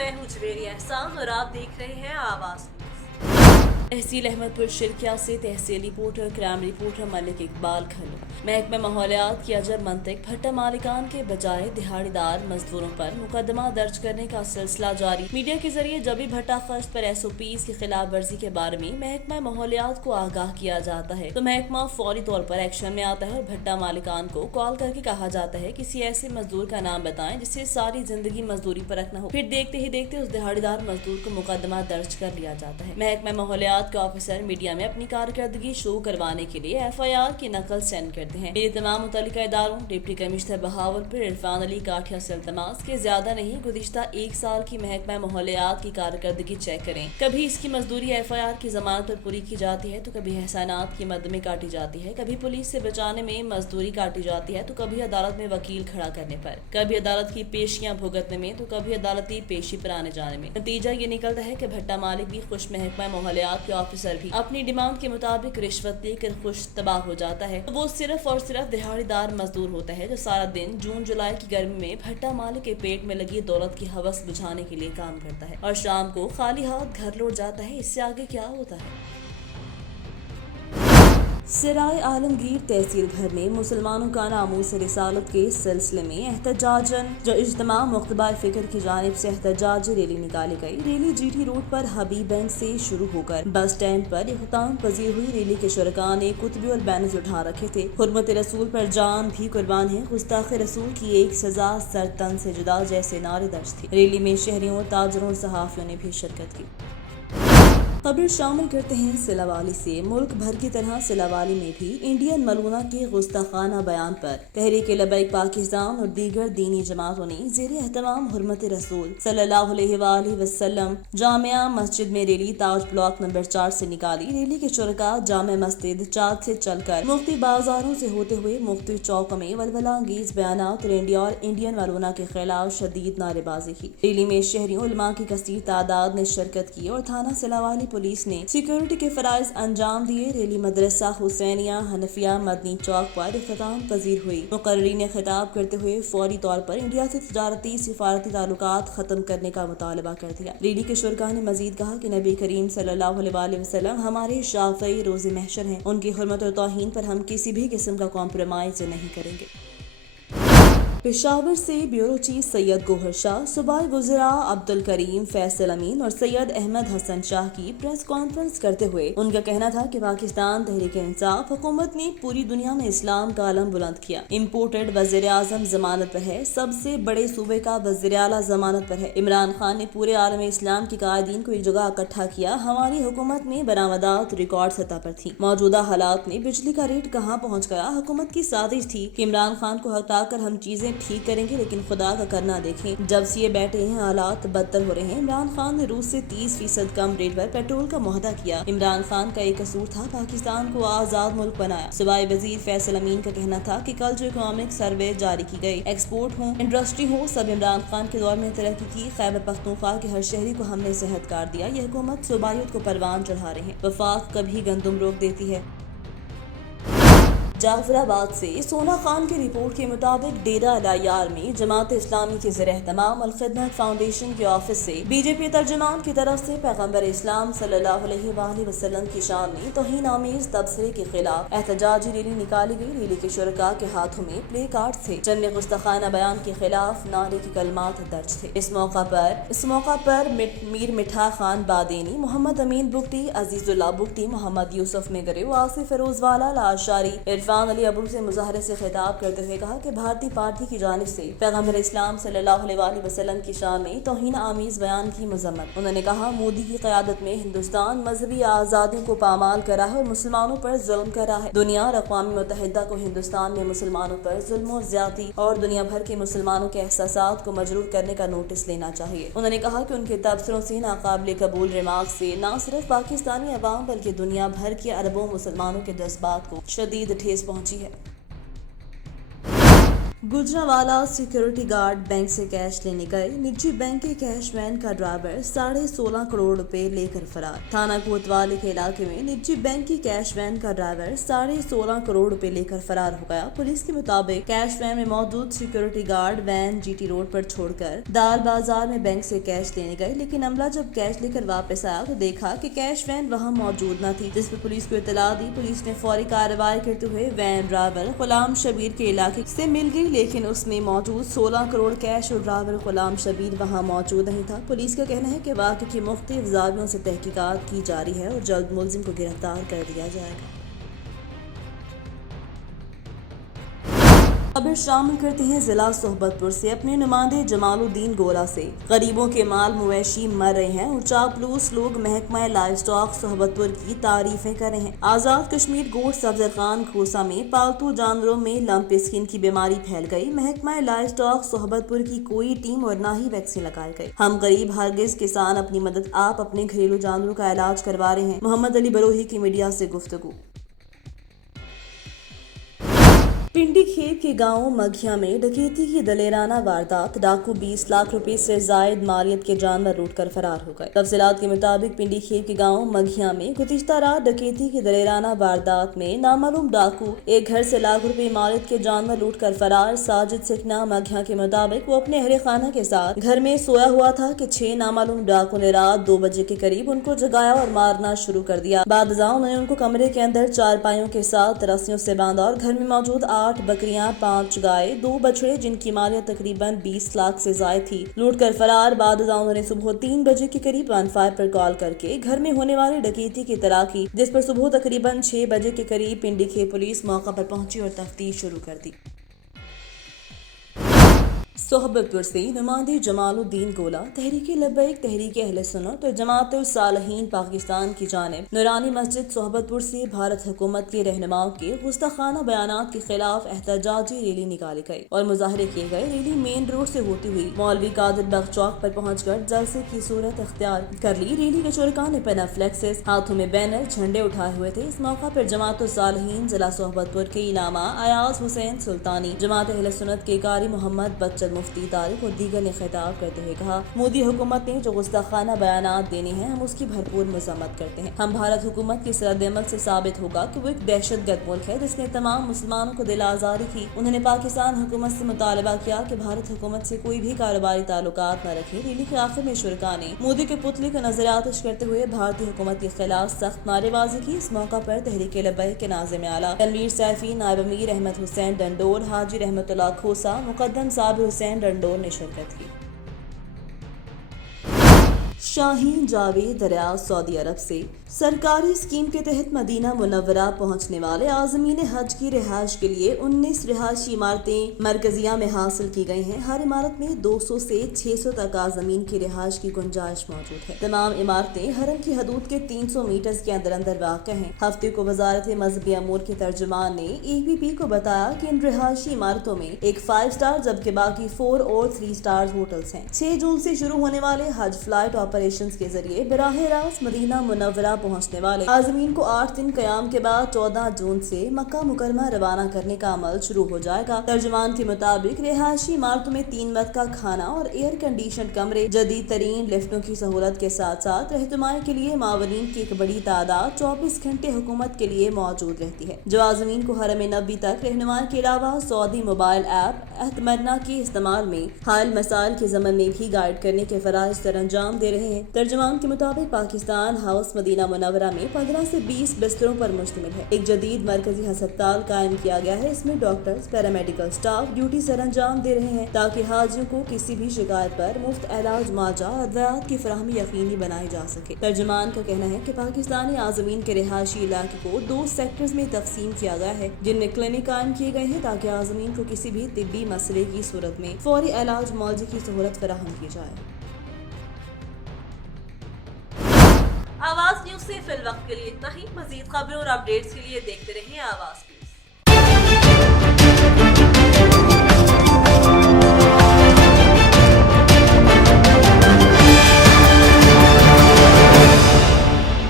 मैं हूँ जवेरी एहसान और आप देख रहे हैं आवाज। तहसील अहमदपुर शिरकिया से तहसील reporter, crime reporter Malik Iqbal Khannu. महकमा माहौलियात की अजब मंतिक भट्टा मालिकान के बजाय दिहाड़ीदार मजदूरों पर मुकदमा दर्ज करने का सिलसिला जारी। मीडिया के जरिए जब भी भट्टा खर्च पर SOPs की खिलाफ वर्जी के बारे में महकमा माहौलियात को आगाह किया जाता है तो महकमा फौरी तौर पर एक्शन में आता है और भट्टा मालिकान को कॉल करके कहा जाता है किसी ऐसे मजदूर का नाम बताएं जिससे सारी जिंदगी मजदूरी पर रखना हो। फिर देखते ही देखते उस दिहाड़ीदार मजदूर को मुकदमा दर्ज कर लिया जाता है। महकमा माहौलियात के ऑफिसर मीडिया में अपनी कारकर्दगी शो करवाने के लिए FIR की नकल सेंड करते हैं। मेरे तमाम मुतल्लिका इदारों डिप्टी कमिश्नर बहावलपुर इरफान अली काठिया से इल्तमास के ज्यादा नहीं गुज़िश्ता 1 साल की महकमा माहौलियात की कारकर्दगी चेक करें। कभी इसकी मजदूरी FIR की जमानत पर पूरी की जाती है तो कभी एहसानात की मद में काटी जाती है, कभी पुलिस से बचाने में मजदूरी काटी जाती है तो कभी अदालत में वकील खड़ा करने पर, कभी अदालत की पेशियां भुगतने में तो कभी अदालती पेशी पर आने जाने में। नतीजा ये निकलता है कि भट्टा मालिक भी खुश, महकमा माहौलियात ऑफिसर भी अपनी डिमांड के मुताबिक रिश्वत लेकर खुश तबाह हो जाता है तो वो सिर्फ और सिर्फ दिहाड़ीदार मजदूर होता है जो सारा दिन जून जुलाई की गर्मी में भट्टा मालिक के पेट में लगी दौलत की हवस बुझाने के लिए काम करता है और शाम को खाली हाथ घर लौट जाता है। इससे आगे क्या होता है? सराय आलमगीर तहसील भर में मुसलमानों का नामूस रिसालत के सिलसिले में एहतजाजन जो इज्तिमा मुख्तबार फिक्र की जानिब से एहतजाजी रैली निकाली गई। रैली GT रोड पर हबीबगंज से शुरू होकर बस स्टैंड पर इख्तिताम पजीर हुई। रैली के शुरका ने कुतबे और बैनर्स उठा रखे थे। हुर्मत रसूल पर जान भी कुर्बान है, गुस्ताख रसूल की एक सजा सर तन से जुदा जैसे नारे दर्ज थे। रैली में शहरियों, ताजरों और सहाफियों ने भी शिरकत की। खबर शामिल करते हैं सिलावाली से। मुल्क भर की तरह सिलावाली में भी इंडियन मलूना के गुस्ताखाना बयान पर तहरीक लबैक पाकिस्तान और दीगर दीनी जमातों ने ज़ेर एहतमाम हुर्मत रसूल सल्लल्लाहु अलैहि वसल्लम जामिया मस्जिद में रैली ताज ब्लॉक नंबर 4 से निकाली। रैली के शुरका जामिया मस्जिद 4 से चलकर मुफ्ती बाजारों से होते हुए मुफ्ती चौक में वलवला अंगेज बयान और इंडियन मलूना के खिलाफ शदीद नारेबाजी की। रैली में शहरियों, उलमा की कसीर तादाद ने शिरकत की और थाना सिलावाली पुलिस ने सिक्योरिटी के फराइज अंजाम दिए। रैली मदरसा हुसैनिया हनफिया मदनी चौक पर इख्तिताम पजीर हुई। मुकर्रिरीन ने खिताब करते हुए फौरी तौर पर इंडिया से तजारती सिफारती ताल्लुकात खत्म करने का मुतालबा कर दिया। रैली के शुरका ने मजीद कहा कि नबी करीम सल्लल्लाहु अलैहि वसल्लम हमारे शाफ़ई रोज़े महशर हैं, उनकी हुर्मत और तौहीन पर हम किसी भी किस्म का कॉम्प्रोमाइज नहीं करेंगे। पेशावर से ब्यूरो चीफ सैयद गोहर शाह, सूबाई वज़रा अब्दुल करीम फैसल अमीन और सैयद अहमद हसन शाह की प्रेस कॉन्फ्रेंस करते हुए उनका कहना था कि पाकिस्तान तहरीक इंसाफ हुकूमत ने पूरी दुनिया में इस्लाम का आलम बुलंद किया। इम्पोर्टेड वज़ीर आज़म जमानत पर है, सबसे बड़े सूबे का वज़ीर आला जमानत पर है। इमरान खान ने पूरे आलम इस्लाम के कायदीन को एक जगह इकट्ठा किया। हमारी हुकूमत में बरामदात रिकॉर्ड सतह पर थी। मौजूदा हालात में बिजली का रेट कहाँ पहुँच गया? हुकूमत की साजिश थी कि इमरान खान को हटाकर हम चीजें ठीक करेंगे, लेकिन खुदा का करना देखें, जब से ये बैठे हैं हालात बदतर हो रहे हैं। इमरान खान ने रूस से 30% कम रेट पर पेट्रोल का मुआहदा किया। इमरान खान का एक कसूर था, पाकिस्तान को आजाद मुल्क बनाया। सूबाई वजीर फैसल अमीन का कहना था कि कल जो इकोनॉमिक सर्वे जारी की गई, एक्सपोर्ट हो, इंडस्ट्री हो, सब इमरान खान के दौर में तरक्की की। खैबर पख्तूनख्वा के हर शहरी को हमने सेहत कार्ड दिया। यह हुकूमत सूबाइयत को परवान चढ़ा रहे हैं। वफाक कभी गंदुम रोक देती है। जाफराबाद से सोना खान की रिपोर्ट के मुताबिक डेरा अलायार में जमात इस्लामी के ज़रिए तमाम अल खिदमत फाउंडेशन के ऑफिस से बीजेपी तर्जुमान की तरफ से पैगम्बर इस्लाम सल्लल्लाहु अलैहि वसल्लम की शान में तौहीन आमेज तबसरे के खिलाफ एहतजाजी रैली निकाली गई। रैली के शुरका के हाथों में प्ले कार्ड थे जिनमें गुस्ताखाना बयान के खिलाफ नारे की कलमात दर्ज थे। इस मौका पर मीर मिठा खान बादेनी, मोहम्मद अमीन बुगटी, अजीजुल्लाह बुगटी, मोहम्मद यूसुफ मेगरे, आसिफ फरोजवाला लाशारी, इरफान अली अबू से मुजाहरे से खिताब करते हुए कहा कि भारतीय पार्टी की जानिब से पैगम्बर इस्लाम सल्लल्लाहु अलैहि वसल्लम की शान में तौहीन आमीज बयान की मजम्मत। उन्होंने कहा, मोदी की क़यादत में हिंदुस्तान मजहबी आज़ादियों को पामाल कर रहा है और मुसलमानों पर जुल्म कर रहा है। दुनिया और अक़वाम मुत्तहिदा को हिंदुस्तान में मुसलमानों पर जुल्म और ज़्यादती और दुनिया भर के मुसलमानों के एहसासात को मजरूह करने का नोटिस लेना चाहिए। उन्होंने कहा कि उनके तबसरों से नाकाबिल कबूल रिमार्क से न सिर्फ पाकिस्तानी अवाम बल्कि दुनिया भर के अरबों मुसलमानों के जज्बात को शदीद ठेस पहुंची है। गुजरावाला सिक्योरिटी गार्ड बैंक से कैश लेने गए, निजी बैंक के कैश वैन का ड्राइवर 16.5 करोड़ रुपए लेकर फरार। थाना कोतवाली के इलाके में निजी बैंक की कैश वैन का ड्राइवर 16.5 करोड़ रुपए लेकर फरार हो गया। पुलिस के मुताबिक कैश वैन में मौजूद security guard van GT road पर छोड़कर दाल बाजार में बैंक से कैश लेने गए, लेकिन अमला जब कैश लेकर वापस आया तो देखा कि कैश वैन वहां मौजूद न थी, जिस पर पुलिस को इत्तला दी। पुलिस ने फौरी कार्रवाई करते हुए वैन ड्राइवर गुलाम शबीर के इलाके से मिल गई, लेकिन उसमें मौजूद 16 करोड़ कैश और ड्राइवर गुलाम शबीर वहां मौजूद नहीं था। पुलिस का कहना है कि वाक़े की मुख्तलिफ ज़ावियों से तहकीकात की जा रही है और जल्द मुलजिम को गिरफ्तार कर दिया जाएगा। खबर शामिल करते हैं जिला सोहबतपुर से। अपने नुमाइंदे जमालुद्दीन गोला से गरीबों के माल मवेशी मर रहे हैं और चापलूस लोग महकमा लाइव स्टॉक सोहबतपुर की तारीफें कर रहे हैं। आजाद कश्मीर गोश्त अफजल खान खोसा में पालतू जानवरों में लंप स्किन की बीमारी फैल गई। महकमा लाइव स्टॉक सोहबतपुर की कोई टीम और न ही वैक्सीन लगाई गई। हम गरीब हरगिज किसान अपनी मदद आप अपने घरेलू जानवरों का इलाज करवा रहे हैं। मोहम्मद अली बरोही की मीडिया से गुफ्तगू। पिंडी खेत के गांव मघिया में डकैती की दलेराना वारदात। डाकू 20 लाख रुपए से जायद मालियत के जानवर लूटकर फरार हो गए। तफसीलात के मुताबिक पिंडी खेत के गांव मघिया में गुज़िश्ता रात डकैती की दलेराना वारदात में नामालूम डाकू एक घर से लाख रुपए मालियत के जानवर लूटकर फरार। साजिद सिकना मघिया के मुताबिक वो अपने अहले खाना के साथ घर में सोया हुआ था कि 6 नामालूम डाकू ने रात 2 बजे के करीब उनको जगाया और मारना शुरू कर दिया। बाद उन्होंने उनको कमरे के अंदर चारपाइयों के साथ रस्सियों से बांधा और घर में मौजूद 8 बकरियां, 5 गाय, 2 बछड़े जिनकी मालियत तकरीबन 20 लाख से जायद थी लूट कर फरार। बाद उन्होंने सुबह 3 बजे के करीब 15 पर कॉल करके घर में होने वाली डकैती की इत्तला की, जिस पर सुबह तकरीबन 6 बजे के करीब पिंडी खेत पुलिस मौका पर पहुंची और तफ्तीश शुरू कर दी। सोहबतपुर से नुमाइंदे जमालुद्दीन गोला तहरीके लब्बैक, तहरीके अहले सुन्नत और जमाअतुल सालिहीन पाकिस्तान की जानिब नूरानी मस्जिद सोहबतपुर से भारत हुकूमत के रहनुमाओं के गुस्ताखाना बयानात के खिलाफ एहतजाजी रैली निकाली गई और मुजाहरे किए गए। रैली मेन रोड से होती हुई मौलवी कादिर बख्श चौक पर पहुंचकर जलसे की सूरत अख्तियार कर ली। रैली के शुरकां ने पेना फ्लेक्सेस, हाथों में बैनर, झंडे उठाए हुए थे। इस मौका पर जमाअतुल सालिहीन जिला सोहबतपुर के इलामा अयाज हुसैन सुल्तानी, जमात अहले सुन्नत के कारी मोहम्मद बच्चन मुफ्ती तारिक और दीगर ने खिताब करते हुए कहा, मोदी हुकूमत ने जो गुस्ताखाना बयानात देने हैं हम उसकी भरपूर मजम्मत करते हैं। हम भारत हुकूमत की रद्द-ए-अमल से साबित होगा कि वो एक दहशतगर्द मुल्क है जिसने तमाम मुसलमानों को दिल आजारी की। उन्होंने पाकिस्तान हुकूमत से मुतालबा किया कि भारत हुकूमत से कोई भी कारोबारी ताल्लुकात न रखे। रैली के आखिर में शुरका ने मोदी के पुतले को नजर आतिश करते हुए भारतीय हुकूमत के खिलाफ सख्त नारेबाजी की। इस मौका पर तहरीके लब्बैक के नाज़िम आला तनवीर सैफी, नायब अमीर अहमद हुसैन डंडोर, हाजी रहमतुल्लाह खोसा, मुकद्दम साबिर हुसैन डंडोर ने शिरकत की। शाहीन जावेद रियाद सऊदी अरब से सरकारी स्कीम के तहत मदीना मुनव्वरा पहुंचने वाले आज़मीन हज की रिहाइश के लिए 19 रिहायशी इमारतें मरकजिया में हासिल की गई हैं। हर इमारत में 200 से 600 तक आज़मीन की रिहाइश की गुंजाइश मौजूद है। तमाम इमारतें हरम की हदूद के 300 मीटर के अंदर अंदर वाक़ हैं। हफ्ते को वजारत मजहबी अमूर के तर्जुमान ने APP को बताया कि इन रिहायशी इमारतों में एक 5 स्टार जबकि बाकी 4 और 3 स्टार होटल्स हैं। 6 जून से शुरू होने वाले हज फ्लाइट ऑपरेशंस के जरिए बराह रास्त मदीना मुनव्वरा पहुंचने वाले आज़मीन को 8 दिन क़याम के बाद 14 जून से मक्का मुकरमा रवाना करने का अमल शुरू हो जाएगा। तर्जुमान के मुताबिक रिहायशी इमारतों में 3 वक्त का खाना और एयर कंडीशन कमरे, जदीद तरीन लिफ्टों की सहूलत के साथ साथ रहनुमाई के लिए मावरीन की एक बड़ी तादाद 24 घंटे हुकूमत के लिए मौजूद रहती है, जो आज़मीन को हरम नबी तक रहनुमाई के अलावा सऊदी मोबाइल ऐप एतमरना के इस्तेमाल में हाल मसाइल के ज़मन में भी गाइड करने के फराइज़ सरअंजाम दे रहे हैं। तर्जुमान के मुताबिक पाकिस्तान हाउस मदीना मुनव्वरा में 15 से 20 बिस्तरों पर मुश्तमिल है। एक जदीद मरकजी अस्पताल कायम किया गया है। इसमें डॉक्टर्स, पैरामेडिकल स्टाफ ड्यूटी सरअंजाम दे रहे हैं ताकि हाजियों को किसी भी शिकायत पर मुफ्त इलाज, मुआवजा और अद्वियात की फराहमी यकीनी बनाई जा सके। तर्जुमान का कहना है कि पाकिस्तानी आज़मीन के रिहायशी इलाके को 2 सेक्टर्स में तकसीम किया गया है, जिनमें क्लिनिक कायम किए गए हैं ताकि आज़मीन को किसी भी तिब्बी मसले की सूरत में फौरी इलाज, मुआवजे की सहूलत फराहम की जाए। आवाज न्यूज से फिल वक्त के लिए इतना ही। मजीद खबरों और अपडेट्स के लिए देखते रहें आवाज न्यूज।